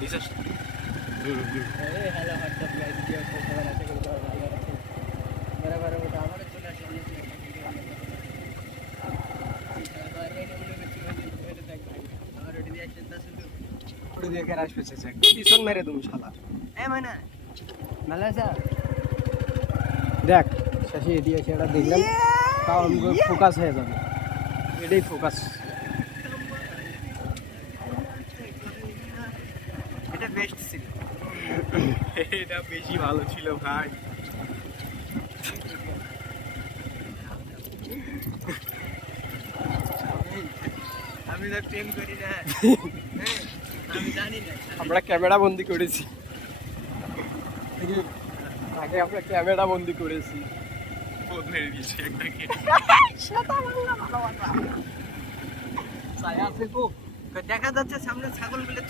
দিছস hello WhatsApp guys কি অবস্থা সবার আছে করি সবাই ভালো আছে বরাবর মতো আমারও চলে আসে অনেক পিছন মেরে তুমি শালা ভালো আছে দেখ শেষে এটি এসে এটা দেখলাম তাও আমাকে ফোকাস হয়ে যাবে এটাই ফোকাস এটা বেস্ট ছিল এটা বেশি ভালো ছিল ভাই আমি তো প্রেম করি না আমি জানি না আমরা ক্যামেরা বন্দি করেছি আগে আমরা ক্যামেরা বন্দি করেছি ফোন মেরে দিয়েছে একটাকে দেখা যাচ্ছে সামনে ছাগল গুলো